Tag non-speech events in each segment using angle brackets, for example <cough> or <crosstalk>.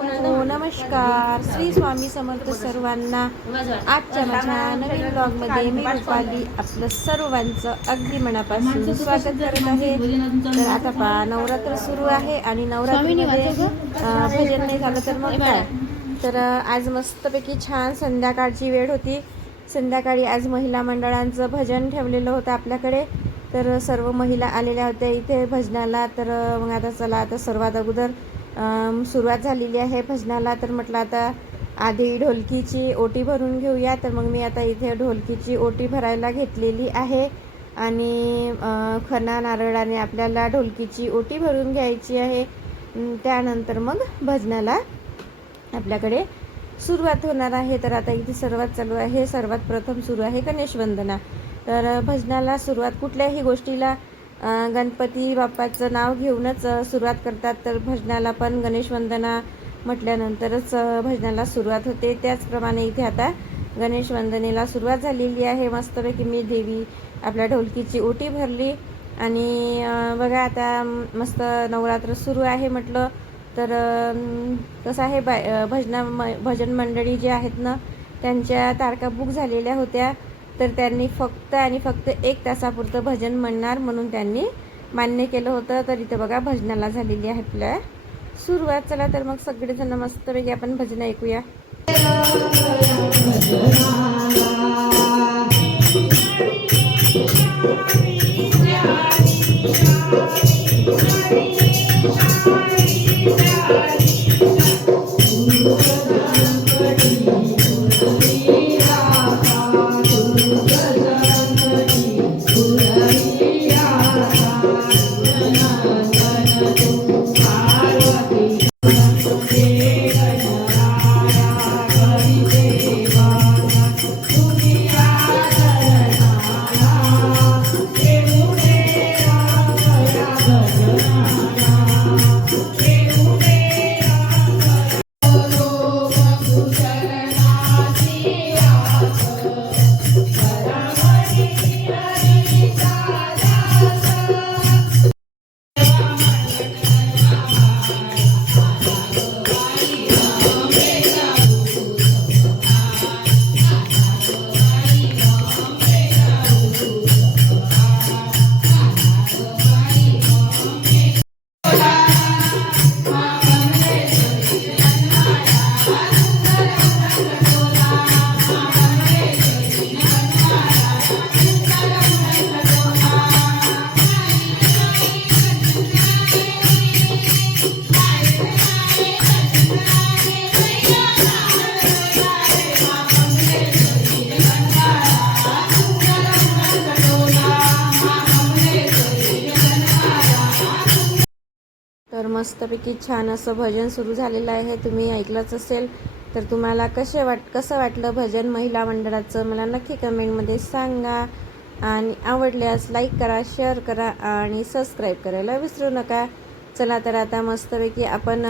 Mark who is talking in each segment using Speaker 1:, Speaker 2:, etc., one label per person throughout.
Speaker 1: हो नमस्कार. श्री स्वामी समर्थ सर्वांना आजच्या माझ्या नवीन ब्लॉगमध्ये मी रुपाली आपलं सर्वांचं अगदी मनापासून स्वागत करत आहे. तर आता पा नवरात्र सुरू आहे आणि नवरात्रीमध्ये भजन नाही झालं तर मग काय? तर आज मस्तपैकी छान संध्याकाळची वेळ होती. संध्याकाळी आज महिला मंडळांचं भजन ठेवलेलं होतं आपल्याकडे. तर सर्व महिला आलेल्या होत्या इथे भजनाला. तर मग आता चला आता सर्वात अगोदर सुरुवात झालेली आहे भजनाला. तर म्हटलं आता आधी ढोलकीची ओटी भरून घेऊया. तर मग मी आता इथे ढोलकीची ओटी भरायला घेतलेली आहे. आणि खना नारळाने आपल्याला ढोलकीची ओटी भरून घ्यायची आहे. त्यानंतर मग भजनाला आपल्याकडे सुरुवात होणार आहे. तर आता इथे सर्वात चालू आहे. सर्वात प्रथम सुरू आहे गणेशवंदना तर भजनाला सुरुवात कुठल्याही गोष्टीला गणपती बाप्पाचं नाव घेऊनच सुरुवात करतात. तर भजनाला पण गणेश वंदना म्हटल्यानंतरच भजनाला सुरुवात होते. त्याचप्रमाणे इथे आता गणेश वंदनेला सुरुवात झालेली आहे. मस्तपैकी मी देवी आपल्या ढोलकीची ओटी भरली. आणि बघा आता मस्त नवरात्र सुरू आहे म्हटलं तर कसं आहे बा भजना म भजन मंडळी जे आहेत ना त्यांच्या तारखा बुक झालेल्या होत्या. तर त्यांनी फक्त आणि फक्त एक तासापुरतं भजन म्हणणार म्हणून त्यांनी मान्य केलं होतं. तर इथं बघा भजनाला झालेली आहे आपल्या सुरुवात. चला तर मग सगळेजण मस्तपैकी आपण भजन ऐकूया. तर मस्तपैकी छान असं भजन सुरू झालेलं आहे. तुम्ही ऐकलंच असेल तर तुम्हाला कसे वाट कसं वाटलं भजन महिला मंडळाचं? मला नक्की कमेंटमध्ये सांगा. आणि आवडल्यास लाईक करा शेअर करा आणि सबस्क्राईब करायला विसरू नका. चला तर आता मस्तपैकी आपण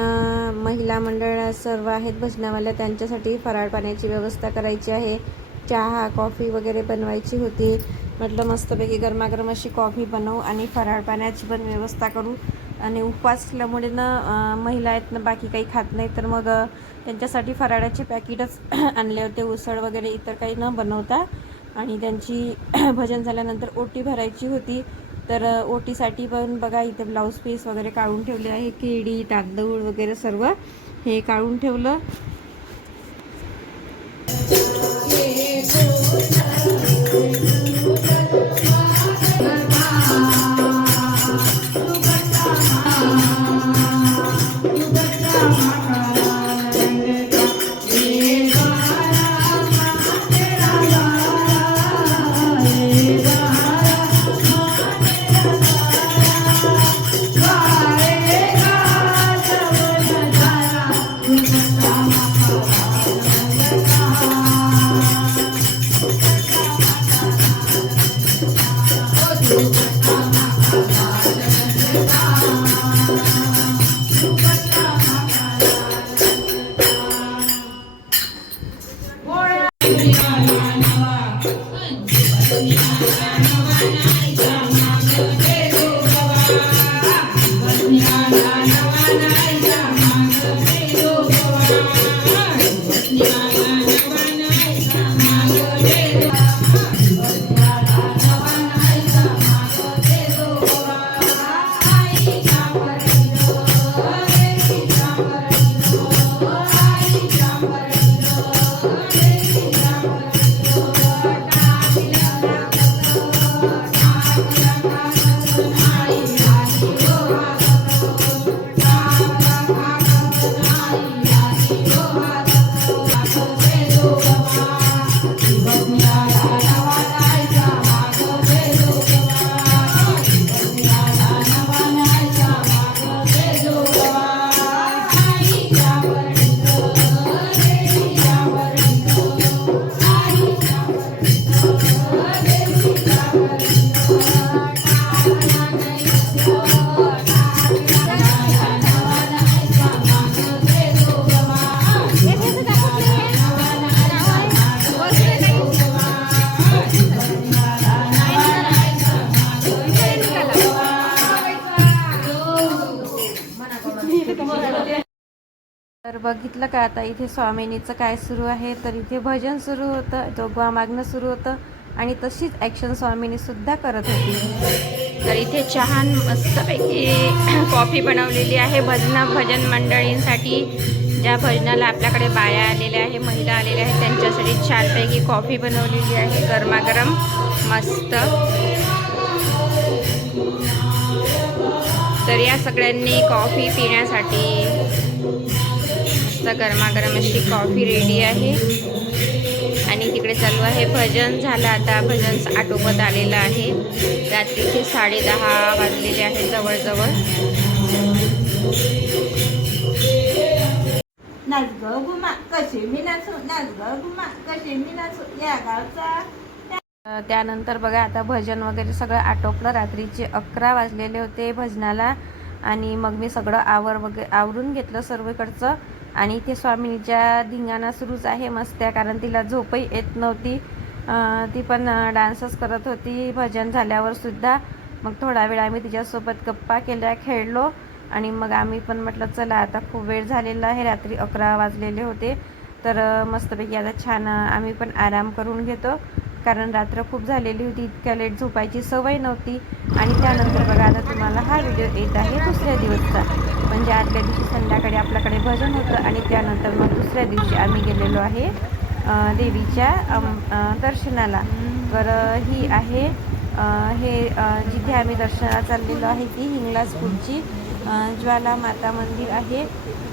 Speaker 1: महिला मंडळ सर्व आहेत भजनावाल्या त्यांच्यासाठी फराळ पाण्याची व्यवस्था करायची आहे. चहा कॉफी वगैरे बनवायची होती. म्हटलं मस्तपैकी गरमागरम अशी कॉफी बनवू आणि फराळ पाण्याची पण व्यवस्था करू. आणि उपवास असल्यामुळे ना महिला आहेत ना बाकी काही खात नाही तर मग त्यांच्यासाठी फराळाचे पॅकेटच <clears throat> आणले होते. उसळ वगैरे इतर काही न बनवता. आणि त्यांची <clears throat> भजन झाल्यानंतर ओटी भरायची होती. तर ओटीसाठी पण बघा इथे ब्लाऊज पीस वगैरे काढून ठेवले आहे. केळी तांदूळ वगैरे सर्व हे काढून ठेवलं. Thank you. बघितलं का? आता इथे स्वामिनीचं काय सुरू आहे? तर इथे भजन सुरू होतं जोगवा मागणं सुरू होतं आणि तशीच ॲक्शन स्वामिनी सुद्धा करत होती. तर इथे छान मस्तपैकी <clears throat> कॉफी बनवलेली आहे भजना भजन मंडळींसाठी. ज्या भजनाला आपल्याकडे बाया आलेल्या आहे महिला आलेल्या आहेत त्यांच्यासाठी छानपैकी कॉफी बनवलेली आहे. गरमागरम मस्त. तर या सगळ्यांनी कॉफी पिण्यासाठी मस्त गरमागरम अशी कॉफी रेडी आहे. आणि तिकडे चालू आहे भजन. झालं आता भजन आटोपत आलेलं आहे. रात्रीचे साडे दहा वाजलेले आहेत जवळजवळ.
Speaker 2: नाच ग घुमा कशी मी नाचू? नाच ग घुमा कशी मी नाचू? या गावचा.
Speaker 1: त्यानंतर बघा आता भजन वगैरे सगळं आटोपलं. रात्रीचे अकरा वाजलेले होते भजनाला. आणि मग मी सगळं आवर वगैरे आवरून घेतलं सर्वीकडचं. आणि इथे स्वामिनीच्या धिंगाणा सुरूच आहे मस्त्या कारण तिला झोपही येत नव्हती. ती पण डान्सच करत होती भजन झाल्यावर सुद्धा. मग थोडा वेळ आम्ही तिच्यासोबत गप्पा केल्या खेळलो. आणि मग आम्ही पण म्हटलं चला आता खूप वेळ झालेला आहे रात्री अकरा वाजलेले होते. तर मस्तपैकी आता छान आम्ही पण आराम करून घेतो. कारण रात्र खूप झालेली होती इतक्या लेट झोपायची सवय नव्हती. आणि त्यानंतर बघा आता तुम्हाला हा व्हिडिओ येत आहे दुसऱ्या दिवसचा. म्हणजे आदल्या दिवशी संध्याकाळी आपल्याकडे भजन होतं आणि त्यानंतर मग दुसऱ्या दिवशी आम्ही गेलेलो आहे देवीच्या दर्शनाला. तर ही आहे हे जिथे आम्ही दर्शनाला चाललेलो आहे ती हिंगलाजपूरची ज्वाला माता मंदिर आहे.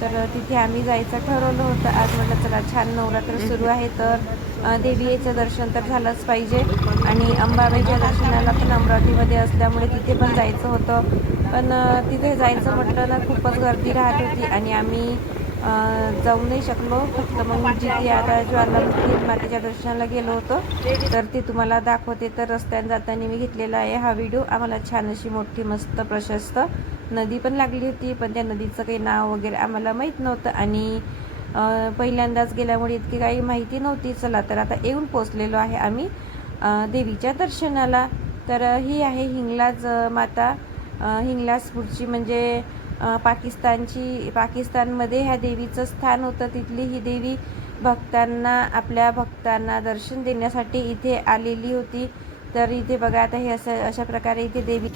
Speaker 1: तर तिथे आम्ही जायचं ठरवलं होतं. आज म्हटलं चला छान नवरात्र सुरू आहे. तर देवीचं दर्शन तर झालंच पाहिजे. आणि अंबाबाईच्या दर्शनाला पण अमरावतीमध्ये असल्यामुळे तिथे पण जायचं होतं. पण तिथे जायचं म्हटलं ना खूपच गर्दी राहत होती. आणि आम्ही जाऊ नाही शकलो. फक्त मग जिथे आता ज्वालामुखी मातेच्या दर्शनाला गेलो होतो तर ते तुम्हाला दाखवते. तर रस्त्याने जाताना मी घेतलेला आहे हा व्हिडिओ. आम्हाला छान अशी मोठी मस्त प्रशस्त नदी पण लागली होती पण त्या नदीचं काही नाव वगैरे आम्हाला माहीत नव्हतं. आणि पहिल्यांदाच गेल्यामुळे इतकी काही माहिती नव्हती. चला तर आता येऊन पोचलेलो आहे आम्ही देवीच्या दर्शनाला. तर ही आहे हिंगलाज माता. हिंगलाजपूरची म्हणजे पाकिस्तानची पाकिस्तानमध्ये ह्या देवीचं स्थान होतं. तिथली ही देवी भक्तांना आपल्या भक्तांना दर्शन देण्यासाठी इथे आलेली होती. तर इथे बघा आता हे असं अशा प्रकारे इथे देवी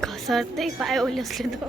Speaker 3: घसरते पाय ओले असले तर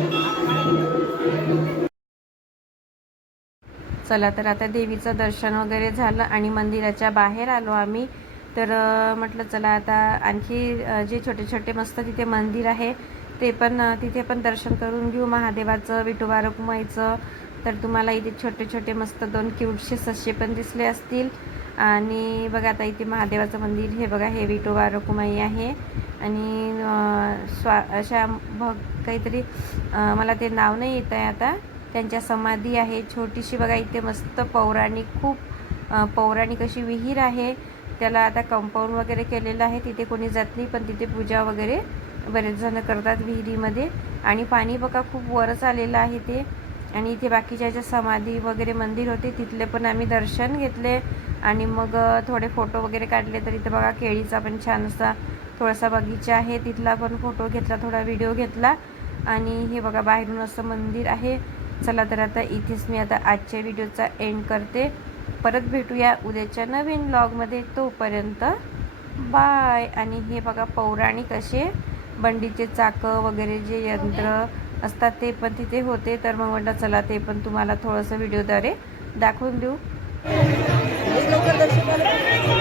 Speaker 1: चला तर आता देवीचं दर्शन वगैरे झालं आणि मंदिराच्या बाहेर आलो आम्ही. तर म्हटलं चला आता आणखी जे छोटे छोटे मस्त तिथे मंदिर आहे ते पण तिथे पण दर्शन करून घेऊ. महादेवाचं विठोबा रखुमाईचं तर तुम्हाला इथे छोटे छोटे मस्त दोन क्यूटशे ससे पण दिसले असतील. आणि बघा आता इथे महादेवाचं मंदिर हे बघा हे विठोबा रखुमाई आहे. आणि स्वा अशा भग काहीतरी मला ते नाव नाही येत आहे आता. त्यांच्या समाधी आहे. छोटीशी बघा इथे मस्त पौराणिक खूप पौराणिक अशी विहीर आहे. त्याला आता कंपाऊंड वगैरे केलेलं आहे. तिथे कोणी जात नाही पण तिथे पूजा वगैरे बरेच जण करतात विहिरीमध्ये. आणि पाणी बघा खूप वरच आलेलं आहे ते. आणि इथे बाकीच्या ज्या समाधी वगैरे मंदिर होते तिथले पण आम्ही दर्शन घेतले. आणि मग थोडे फोटो वगैरे काढले. तर इथं बघा केळीचा पण छान असा थोडासा बगीचा आहे. तिथला पण फोटो घेतला थोडा व्हिडिओ घेतला. आणि हे बघा बाहेरून असं मंदिर आहे. चला तर आता इथेच मी आता आजच्या व्हिडिओचा एंड करते. परत भेटूया उद्याच्या नवीन ब्लॉगमध्ये तोपर्यंत बाय आणि हे बघा पौराणिक असे बंडीचे चाकं वगैरे जे यंत्र असतात ते पण तिथे होते. तर मग म्हटलं चला ते पण तुम्हाला थोडंसं व्हिडिओद्वारे दाखवून देऊ.
Speaker 2: लवकर दर्शन